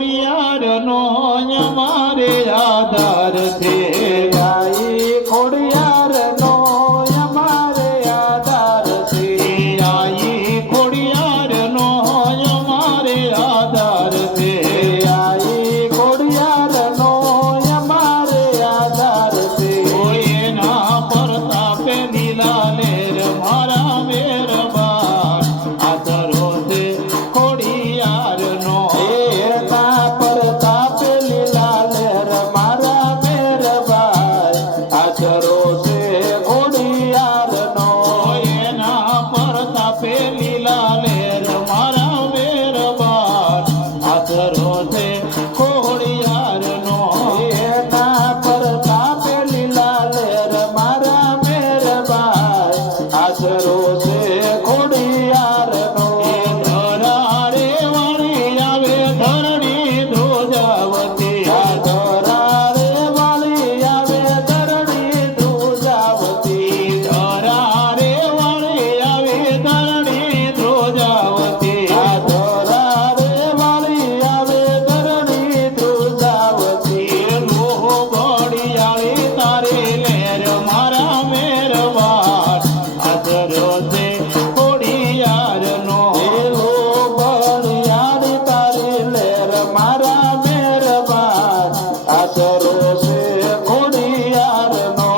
ખોડિયાર નો અમારે આધાર છે આઈ ખોડિયાર નો અમારે આધાર છે આઈ ખોડિયાર નો અમારે આધાર છે આઈ ખોડિયાર નો અમારે આધાર છે એના પરતાપે લીલા લેર મારા મેરબાન આધારો છે ખોડિયાર નો એના પરતાપે લીલા લહેર મારા મેરબાઈ આચરો છે ખોડિયાર નો એના પરતાપે લીલા લેર મારા મેરબાન આધારો છે ખોડિયાર નો એના પરતાપે લીલા લહેર મારા મેરબાઈ આચરો છે ખોડિયાર નો ધરારે વાળી આવે ધરણી ધ્રુજાવતી ધરારે વાળી આવે ધરણી ધ્રુજાવતી ધરારે વાળી આવે ધરણી ધ્રુજાવતી ધરારે વાળી આવે ધરણી ધ્રુજાવતી લોહો ઘડિયાળી તારે લેર મારા મેરવાન આદરો છે ખોડિયાર નો એલો બળિયાળી તારી લહેર મારા મેરબાન આચરો છે ખોડિયાર નો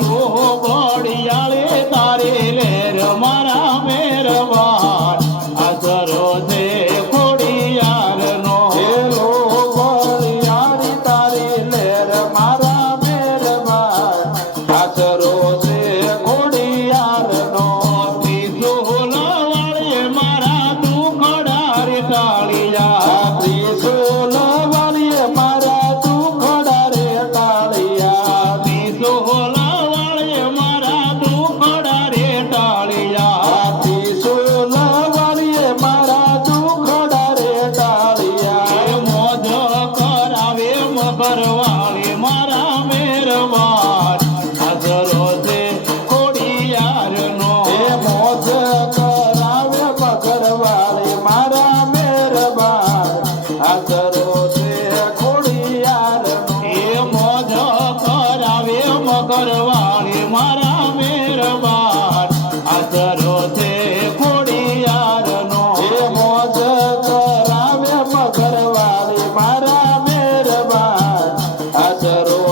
લોહો ઘડિયાળી તારે લેર મારા મેરવાન આદરો છે ખોડિયાર નો એલો બળિયાળી તારી લહેર મારા મેરબાન આચરો છે ખોડિયાર નો ત્રિશુલ વાળે મારા દુખડા રે ટાળિયા ત્રિશુલ વાળીએ મારા દુખડા રે ટાળિયા ત્રિશુલ વાળે મારા દુખડા રે ટાળિયા ત્રિશુલ વાળીએ મારા દુખડા રે ટાળિયા મોજ કરાવે મગર વાળી મારા મેરવાન હાજરો છે ખોડિયાર નો એ મોજ કરાવે મગરવાળી મારા મેરબાન આચરો છે ખોડિયાર નો એ મોજ કરાવે મગર વાળી મારા મેરવાન હાજરો છે ખોડિયાર નો એ મોજ કરાવે મગરવાળી મારા મેરબાન આચરો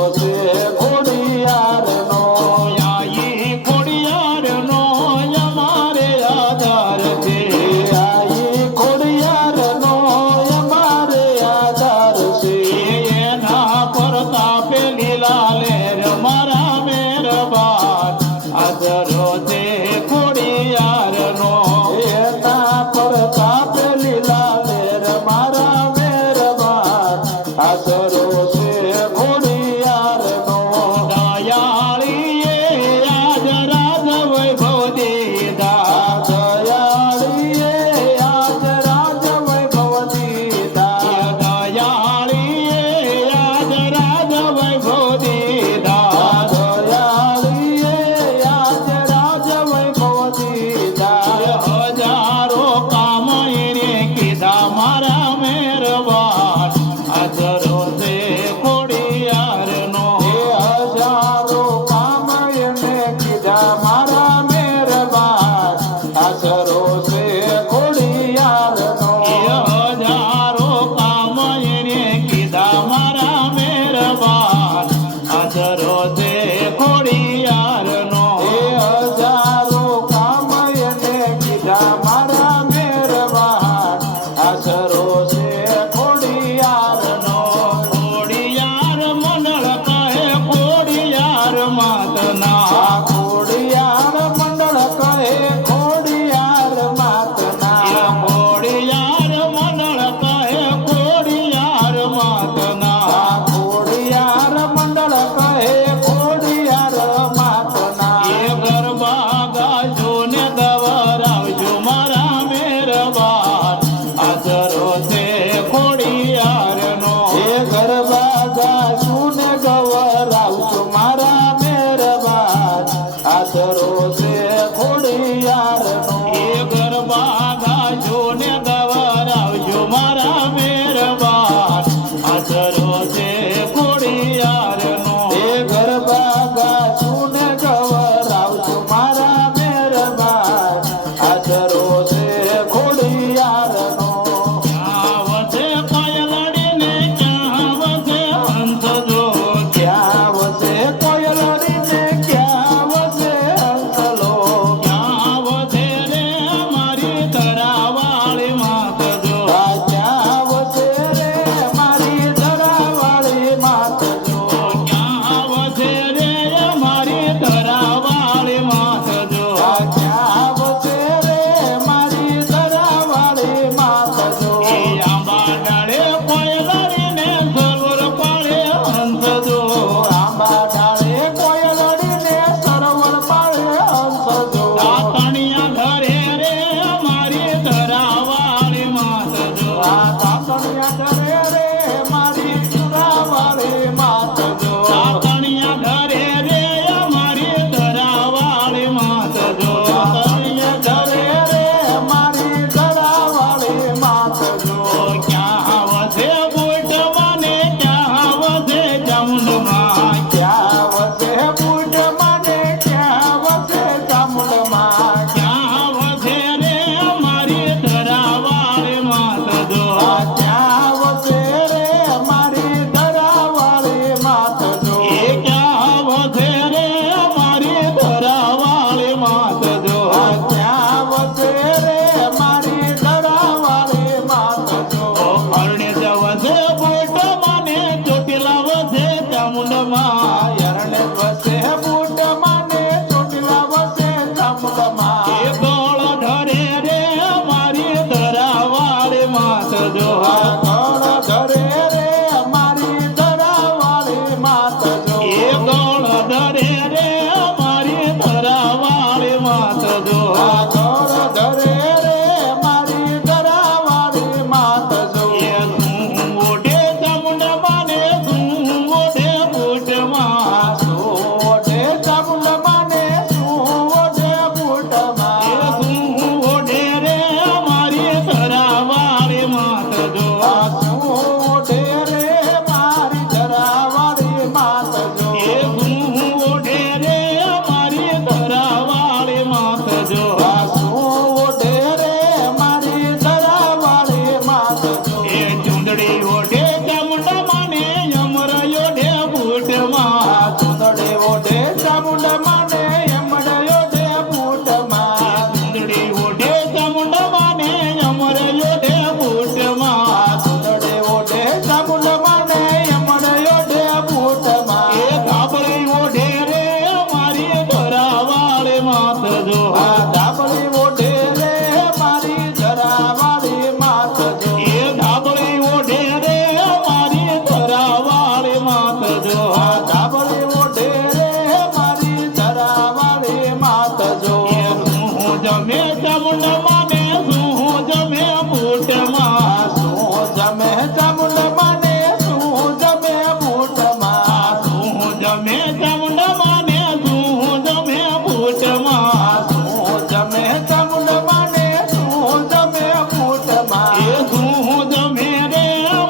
જો આ ધાબળી ઓઢે રે મારી ધરાવાળી માત જો એ શું જમે ચામુંડમાં ને શું જમે બૂટમાં શું જમે ચામુંડમાં ને શું જમે બૂટમાં શું જમે ચામુંડમાં ને શું જમે બૂટમાં શું જમે ચામુંડમાં ને શું જમે બૂટમાં એ શું જમે રે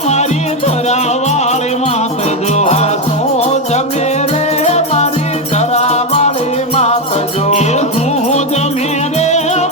મારી ધરાવાળી માત જો શું જમે રે મારી ધરાવાળી માત જો એ શું જમે રે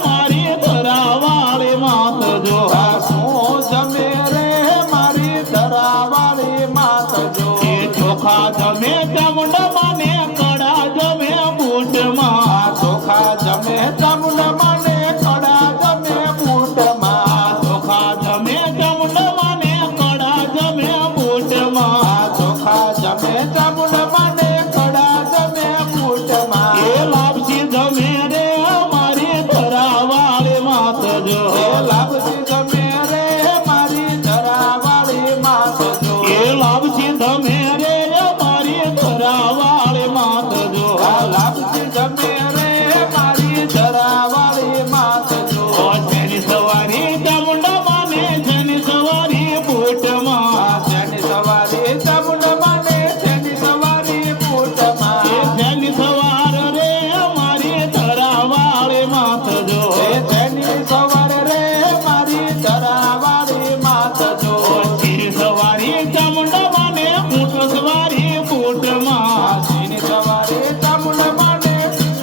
મારી ધરાવાળી માત જો શું જમે રે મારી ધરાવાળી માત જો એ ચોખા જમે ચામુંડમાં ને કડા જમે બૂટમાં ચોખા જમે ચામુંડમાં ને કડા જમે બૂટમાં ચોખા જમે ચામુંડમાં ને કડા જમે બૂટમાં ચોખા જમે ચામુંડમાં ને કડા જમે બૂટમાં એ લાપસી જમે રે મારી ધરાવાળી માત જો એ લાભથી જમે રે મારી ધરાવાળી માત જો એ લાપસી જમે રે મારી ધરાવાળી માત જો લાભથી જમે રે મારી ધરાવાળી માત જો શેની સવારી ચામુંડમાં ને શેની સવારી બૂટમાં શેની સવારી ચામુંડમાં ને શેની સવારી બૂટમાં શેની સવાર રે મારી ધરાવાળી માત જો શેની સવાર રે મારી ધરાવાળી માત જો શેની સવારી ચામુંડમાં ને ઊંટ સવારી બૂટમાં શેની સવારી ચામુંડમાં ને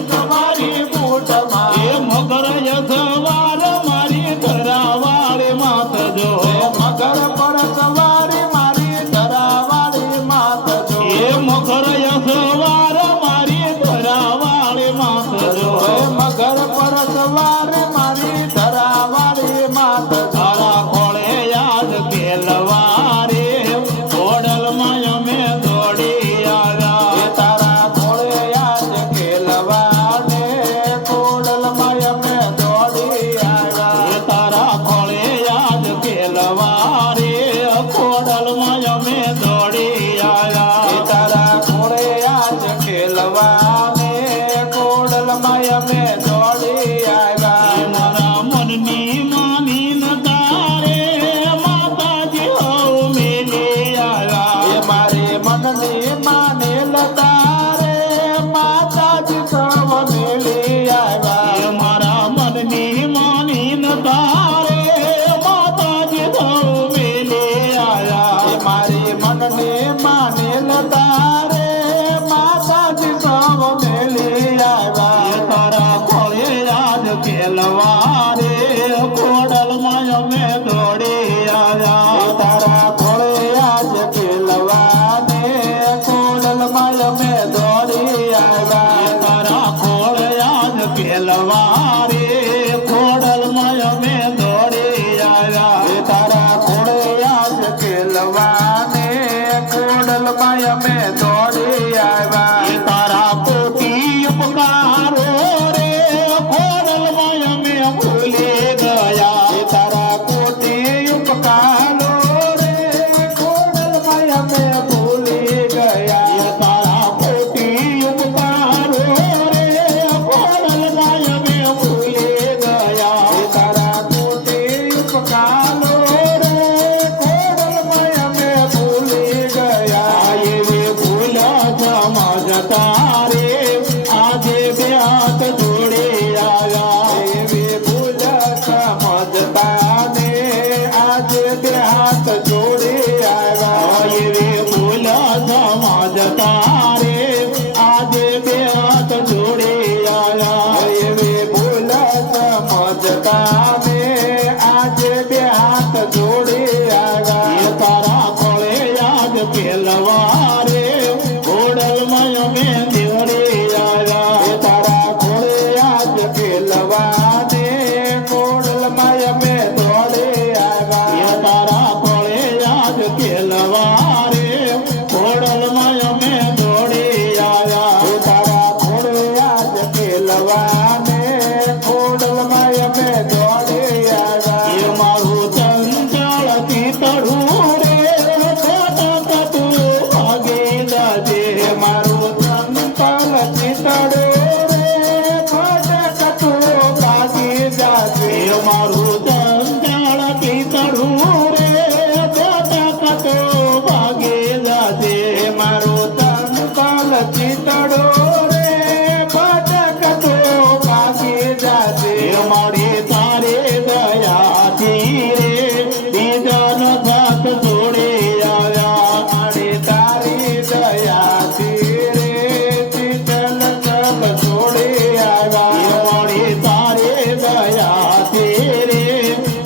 સવારી બૂટમાં એ મગર સવાર મારી ધરાવાળી માત જો મગર પર સવારી મારી ધરાવાળી માત જો એ મગર સવાર મારી ધરાવાળી માત જો મગર પર સવારી મારી ધરાવાળી માત જો તારા ખોળે યાદ કેલવારે ઓડલમાં અમે દોડી આવ્યા તારા ખોળે યાદ કેલવાને કોડલમાં અમે દોડી આવ્યા એ તારા ખોળે યાદ કેલવારે ઓડલમાં અમે દોડી આવ્યા તારા ખોળે યાદ કેલવાને કોડલમાં અમે દોડી આવ્યા મારા મનની માની ન તારે માતાજી હવ મેલી આવ્યા એ મારે મનની માનેલ તારે માતાજી સવ મેલી આવ્યા એ મારા મનની માની ન તારે માતાજી હવ મેલી આવ્યા એ મારી મનની માનેલ તારે માતાજી સવ મેલી એ આવ્યા તારા ખોળે યાદ કેલવારે ખોડલમાં અમે દોડી આવ્યા તારા ખોળે યાદ કેલવાને કોડલમાં અમે દોડી આવ્યા તારા ખોળે યાદ કેલવારે ખોડલમાં અમે દોડી આવ્યા તારા ખોળે યાદ કેલવાને કોડલમાં અમે દોડી આવ્યા એ તારા કોટી ઉપકારો રે ખોડલમાં અમે ભૂલી ગયા એ તારા કોટી ઉપકારો રે કોડલમાં અમે ભૂલી ગયા એ તારા કોટી ઉપકારો રે ખોડલમાં અમે ભૂલી ગયા એ તારા કોટી ઉપકારો રે કોડલમાં અમે ભૂલી ગયા એવી ભૂલ જમા જતા રે આજે બે હાથ જોડી આવ્યા એવી ભૂલ સમજતા ને આજે બે હાથ જોડી આવ્યા એવી ભૂલ જમા જતા રે આજે બે હાથ જોડી આવ્યા એવી ભૂલ સમજતા ને આજે બે હાથ જોડી આવ્યા એ તારા ખોળે યાદ પેલવારે ઓડલમાં અમે દેવડી આવ્યા એ તારા ખોળે યાદ કેલવાને કોડલમાં અમે દોડી આવ્યા એ તારા ખોળે યાદ કેલવારે ઓડલમાં અમે દોડી આવ્યા એ તારા ખોળે યાદ કેલવાને કોડલમાં અમે દોડી આવ્યા એ મારું ચંચળ તીતડું રે તું ભાગી ચિતડો રે ભટકતો ભાગી જાશે મારી તારે દયાથી રે બીજાનો સાથ છોડી આવ્યા મારી તારી દયાથી રે ચિતલ સબ છોડી આવ્યા મારી તારે દયાથી રે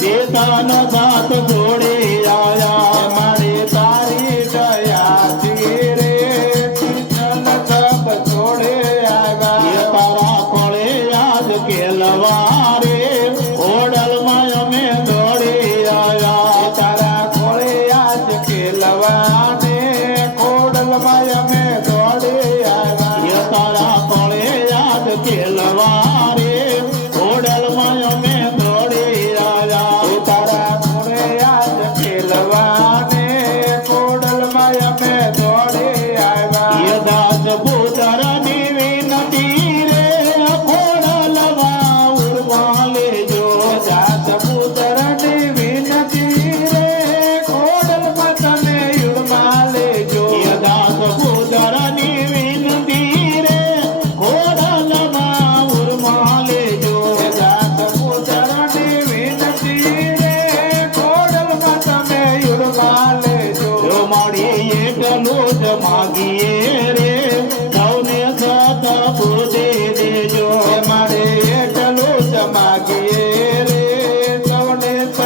બીજાનો સાથ છોડી આવ્યા મારી તારી દયાથી રે ચિતલ સબ છોડી આવ્યા તારા કોળે યાદ કેલવા રે ઓડલમાં અમે દોડી આવ્યા તારા કોળે આજ ખેલવાને કોડલમાં અમે દોડી આવ્યા તારા કોળે યાદ કેલવા રે ઓડલમાં અમે દોડી આવ્યા તારા કોળે આજ ખેલવાને કોડલમાં અમે દોડી આવ્યા દાસ પુત્રની વિનતી રે ખોડલવા ઉરવા લેજો દાસ પુત્રની વિનતી રે કોડલમાં તમે યુડમાં લેજો દાસ પુત્રની વિનતી રે ખોડલવા ઉરવા લેજો દાસ પુત્રની વિનતી રે કોડલમાં તમે યુડમાં લેજો જો મારી એટલું જ માગીએ રે સૌને સત બુદ્ધિ દેજો મારે એટલું જ માગીએ રે સૌને સત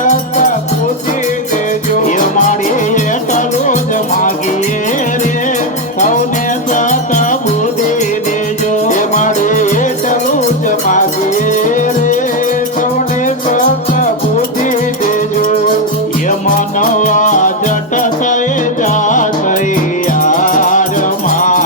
બુદ્ધિ દેજો એ મારી એટલું જ માગીએ રે સૌને સત બુદ્ધિ દેજો એ મારે એટલું જ માગીએ રે સૌને સત બુદ્ધિ દેજો એ મનવા જટ થઈ જા યાર મા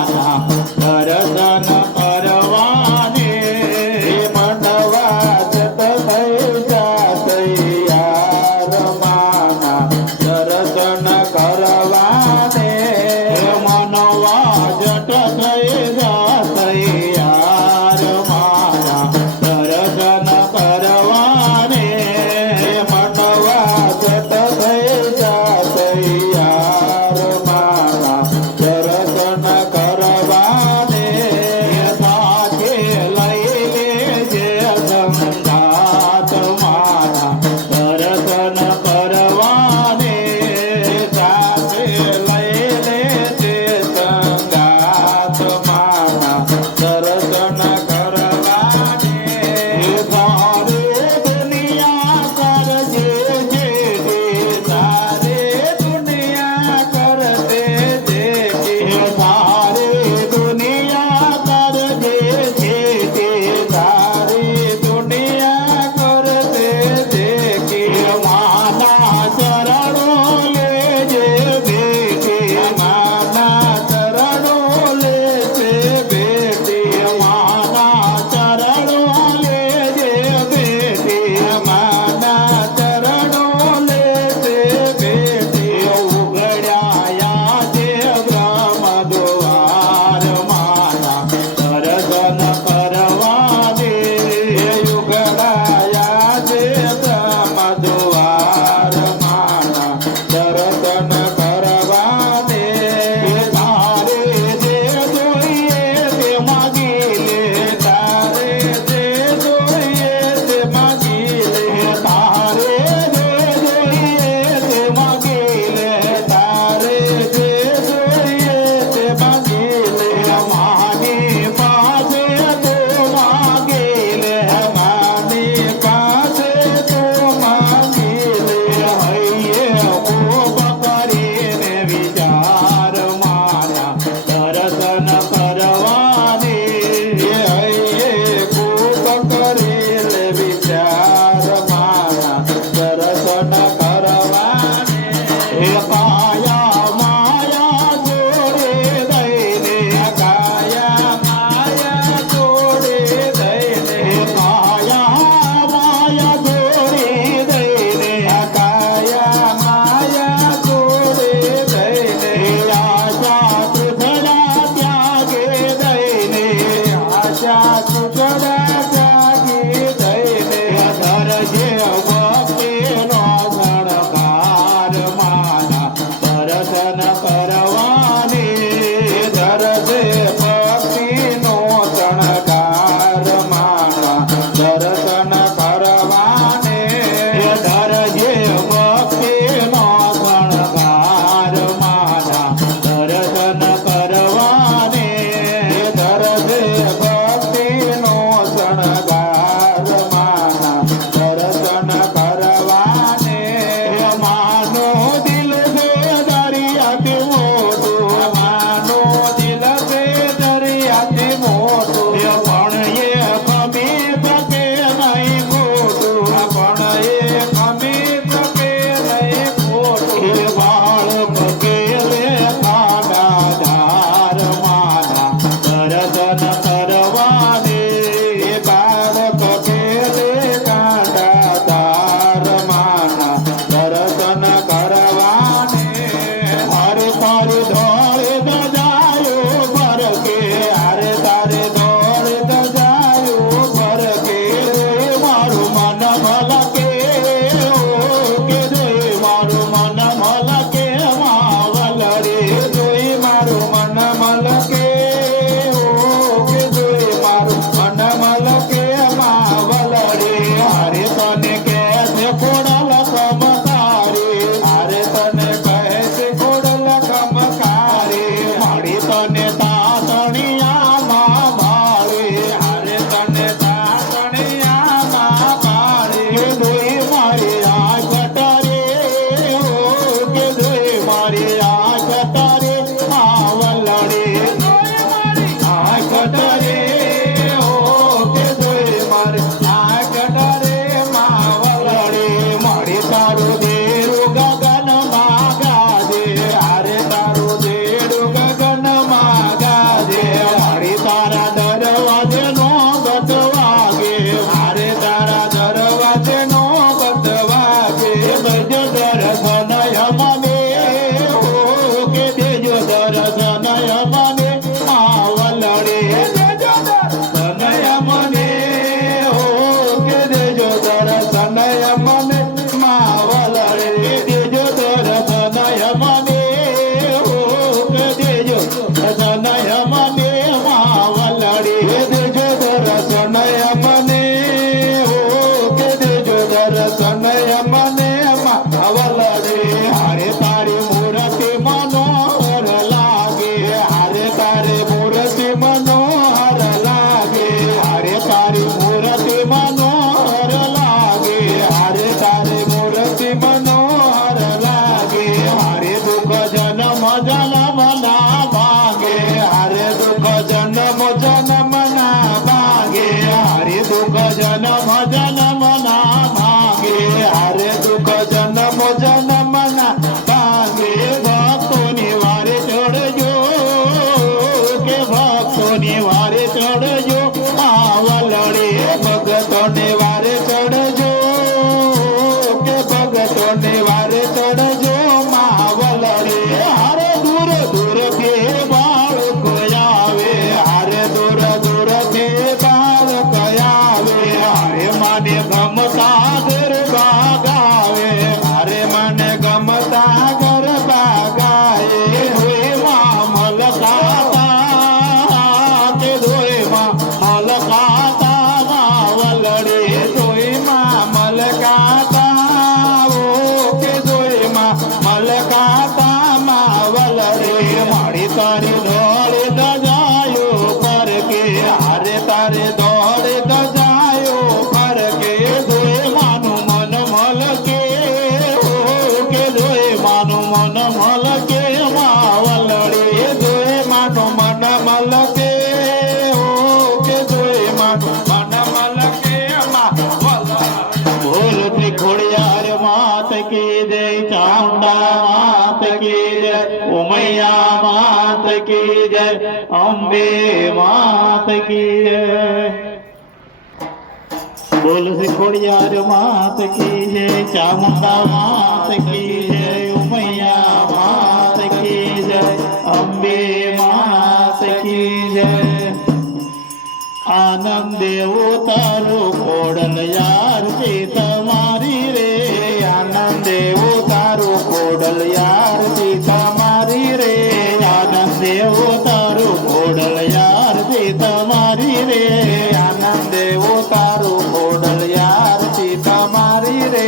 માત કી જય અંબે માત કી જય બોલ શ્રી ખોડિયાર માત કી જય ચામુંડા માત કી જય ઉમૈયા માત કી જય અંબે માત કી જય આનંદ દેવો તારો ખોડલ યાર છે તમારી રે આનંદ દેવો તારો ખોડલ યાર છે તમારી રે આનંદ દેવો તારો ખોડલ યાર છે તમારી રે આનંદ દેવો તારો ખોડલ યાર છે તમારી રે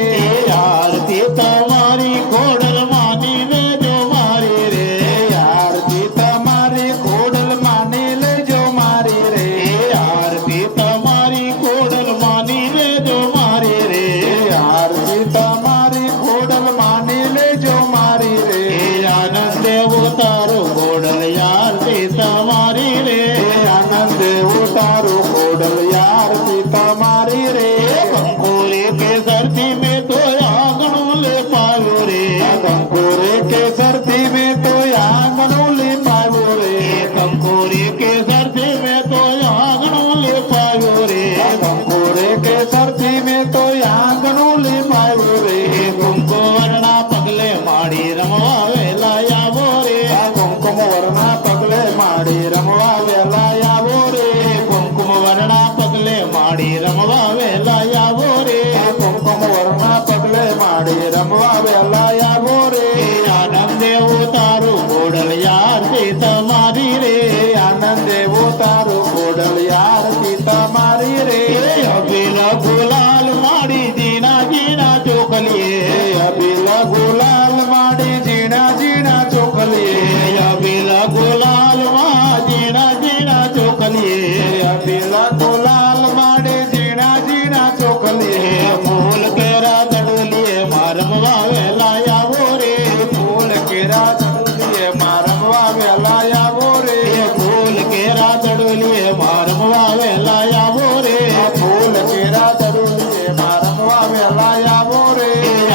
યાર છે તમારી ખોડલ માની લેજો મારી રે યાર છે તમારી ખોડલ માની લેજો મારી રે યાર છે તમારી ખોડલ માની લેજો મારી રે યાર છે તમારી ખોડલ માની લેજો મારી રે આનંદ દેવો તારો ખોડલ યાર છે તમારી રે આનંદ દેવો તારો ખોડલ યાર છે તમારી રે કંકોરે કેસરથી મેં તો આંગણું લે પાવ્યો રે કંકોરે કેસરથી મેં તો આંગણું લીપાવ્યો રે કંકોરે કેસરથી મેં તો આંગણું લે પાવ્યો રે કંકોરે કેસરથી મેં તો આંગણું લીપાવ્યો રે કુંકુમરના પગલે માડી રમવા વેલા આવો રે કુમકુમ વરના પગલે માડી રમવા વેલા આવો રે કુંકુમવર્ણા પગલે માડી રમવા વેલા આવો રે કુમકુમ વરના પગલે માડી રમવા વેલા આવો રે આનંદ દેવો તારું ખોડલ યાર છે તમારી રે આનંદ દેવો તારો ખોડલ યાર છે તમારી રે અભિલ ગુલાલ માડી જીના જીના ચોકલીએ અભિલ ગુલાલ માડી ઝીણા ઝીણા ચોખલીએ અભિલ ગુલાલ માં જીના જીના ચોકલીએ અભિલ ગુલાલ માડી ઝીણા ઝીણા ચોખલીએ ફૂલ કેરા તડોલીએ મારમવા વેલા આવો રે ફૂલ કેરા ચડુલીએ મારમવા વેલા આવો રે ફૂલ કેરા તડોલીએ મારમવા વેલા આવો રે ફૂલ કેરા ચડુલીએ મારમવા વેલા આવો રે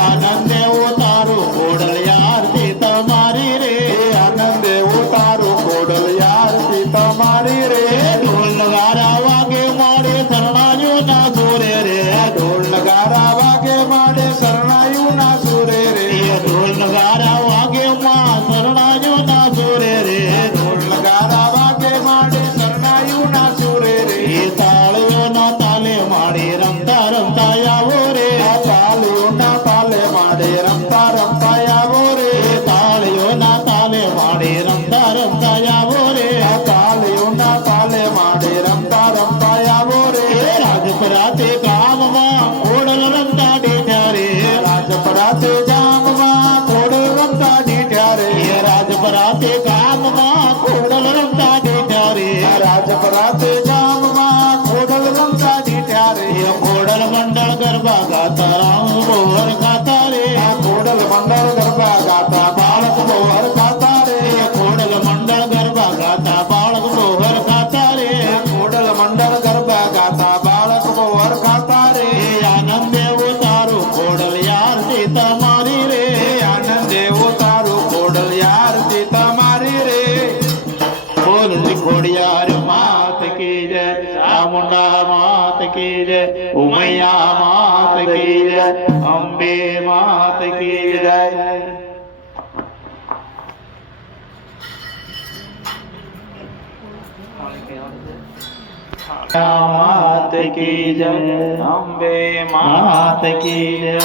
આનંદ દેવો તારું ખોડલ યાર છે તમારી રે આનંદ દેવો તારો ખોડલ યાર છે તમારી રે ઢોલ નગારા વાગે મોડે શરણાયું ના સુરે રે ઢોલ નગારા વાગે માડે શરણાયું ના સુરે રે ઢોલ નગારા વાગે માં શરણાયું ના સુરે રે ઢોલ નગારા વાગે માડે શરણાયું ના સુરે રે એ તાળીઓ ના તાલે માડી રમતા રમતા આવો રે તાલીઓના તાલે માડે રમતા રમતા આવો રે તાળીઓના તાલે માડી રમતા રમતા આવો રે તાલીઓના તાલે માડે રમતા રમતા આવો રે રાજપરાતે ગામમાં ખોડલ રમતા ડેઠ્યા રે રાજપરાતે ગામમાં ખોડલ રમતા દીઠ્યા રે રાજપરાતે ગામમાં ખોડલ રમતા ડેઠ્યા રે રાજપરાતે ગામમાં ખોડલ રમતા દીઠ્યા રે ખોડલ મંડળ ગરબા ગાતા રામ બોર ખાતા રે ખોડલ મંડળ ગરબા ગાતા બાળક બોહર ખાતા રે ખોડલ મંડળ ગરબા ગાતા બાળક બોહર ખાતા રે ખોડલ મંડળ ગરબા ગાતા બાળક બોહર ખાતા રે આનંદ દેવો તારું ખોડલ યાર છે તમારી રે આનંદ દેવો તારું ખોડલ યાર છે તમારી રે બોલ શ્રી ખોડિયાર માત કી જય ચામુંડા માત કી જય ઉમૈયા માત કી જય અંબે માત કી જય માત કી જય અંબે માત કી જય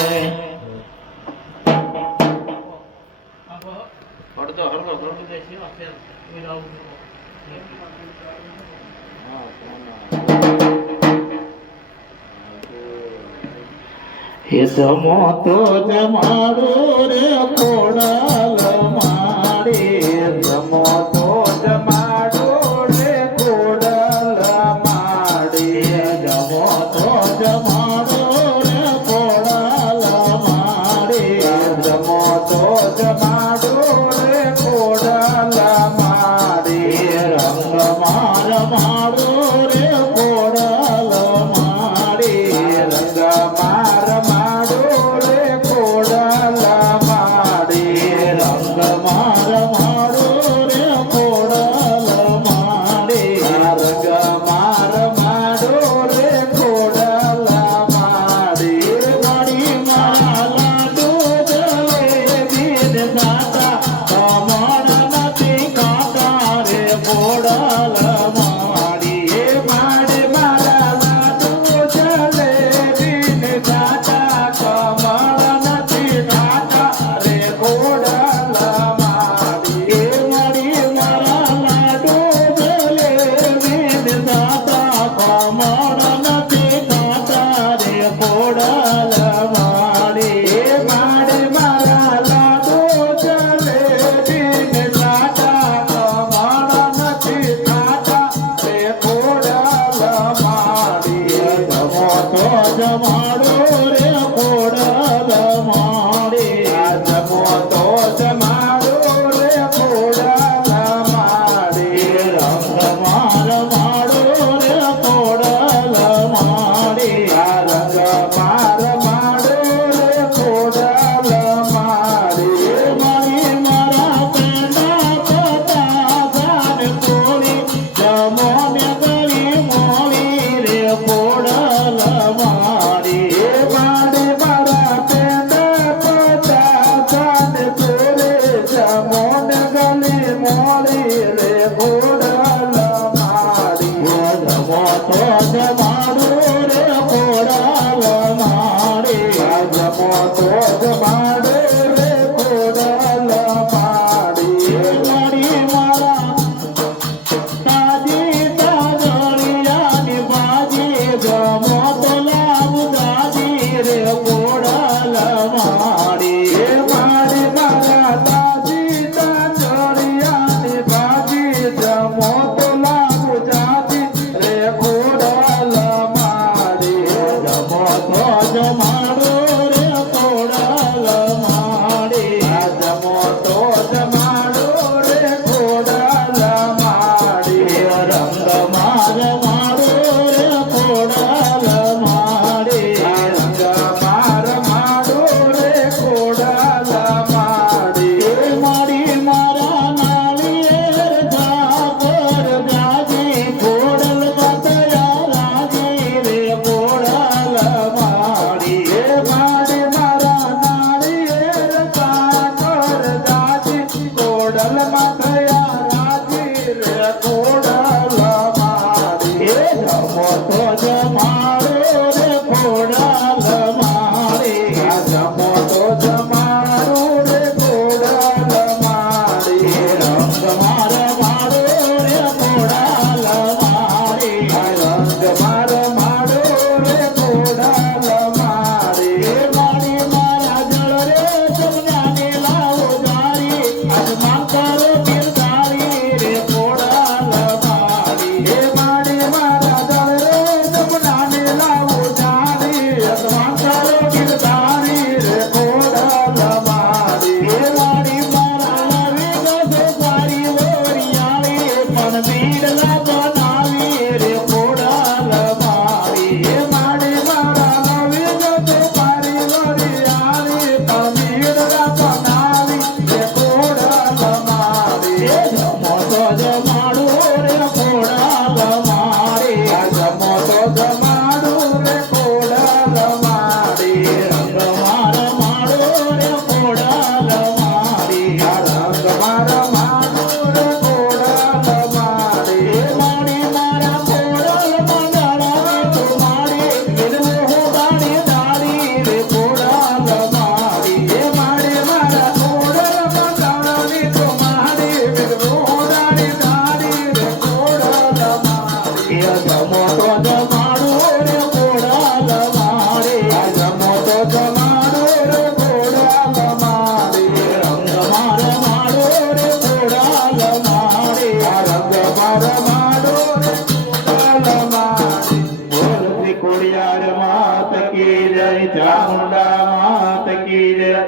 હે સમો તો જમાડો રે ખોડલ માડી જમો તો જમાડો રે ખોડલ માડી જમો તો જમાડો રે ખોડલ માડી જમો તો જમાડો રે ખોડલ માડી રંગ માર માડો રે ખોડલ માડી રંગ માર માડો રે ખોડલ માડી રંગ માર માડો રે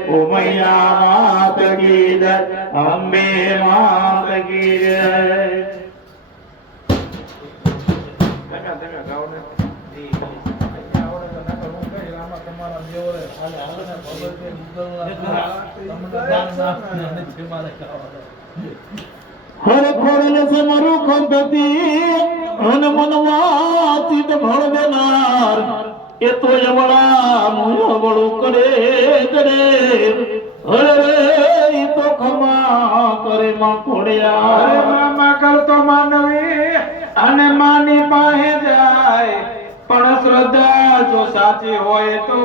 ઉમૈયા માત કી જય અંબે માત કી જય હર ખોડલ સમરુ ખંડતી હન મનવાચિત ભળ દેનાર એ તો યવળા મુય વળું કરે કરે હરે ઈ તો ખમા કરે માં ખોડ્યા અરે મામા કરતો માનવી અને માની પાસે જાય પણ શ્રદ્ધા જો સાચી હોય તો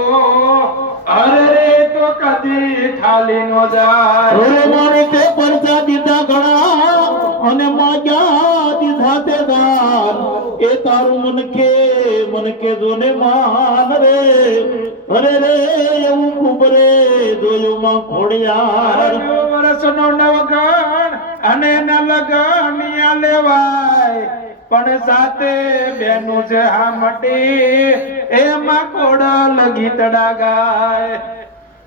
અરે રે તો કદી ખાલી નો જાય હરે મારી તે પરચા દીધા ઘણા અને માગ્યા દીધા તે દાન એ તારું મન કે જોને માન રે અરે રે એવું ખૂબ રે જોયું માં ખોડિયાર વર્ષનો નવગણ અને એના લગન યા લેવાય પણ સાથે બેનું છે હામટી એમાં કોડલ ગીતડા ગાય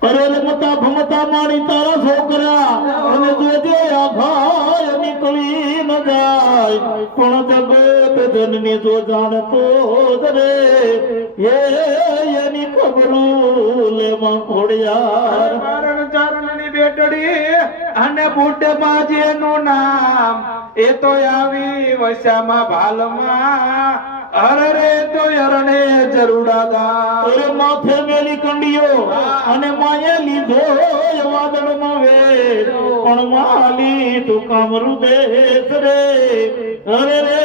અરે રમતા ભમતા મારી તારા છોકરા અને જોજે આઘાય નીકળી ન જાય પણ જગત જનની જો જાણતો જ રે એની ખબરું લે માં ખોડિયાર મારણ ચારણની બેટડી અને બુઢ બાજીનું નામ એ તો આવી વસામાં ભાલમાં અરે રે તો અરણે જરૂડા દા અરે માથે મેલી કંડીઓ અને માયે લીધો વાદળ માં વેર પણ માલી તું કામરું દેશ રે અરે રે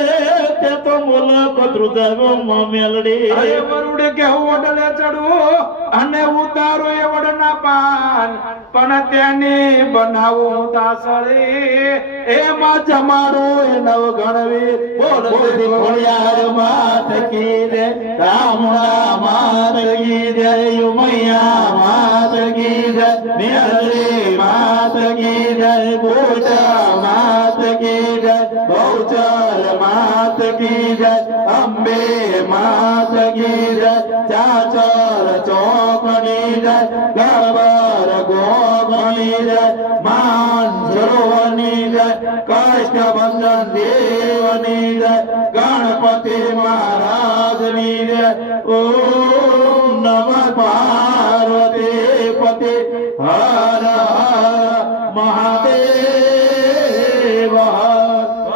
તે તો મોલ કતરું જાવ માં મેલડી અરે વરુડે કે હું વડલે ચડું અને ઉતારો એ વડના પાન પણ તેની બનાવું દાસળી એમાં જમાડું એ નવ ગણવી બોલ ખોડિયાર માત કી જય રામણા માત કી જય ઉમૈયા માત કી જય મેલડી માત કી જય ગોટા માત કી જય બહુચર માત કી જય અંબે માત કી જય ચાચર ચોકની જય ગબર ગોપની જય માન સરોવરની જય કષ્ટભંજન દેવની જય ગણપતિ મહારાજની જય ઓમ નમઃ પાર્વતી પતિ હર હર મહાદેવ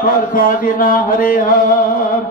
પ્રસાદિના હરે હર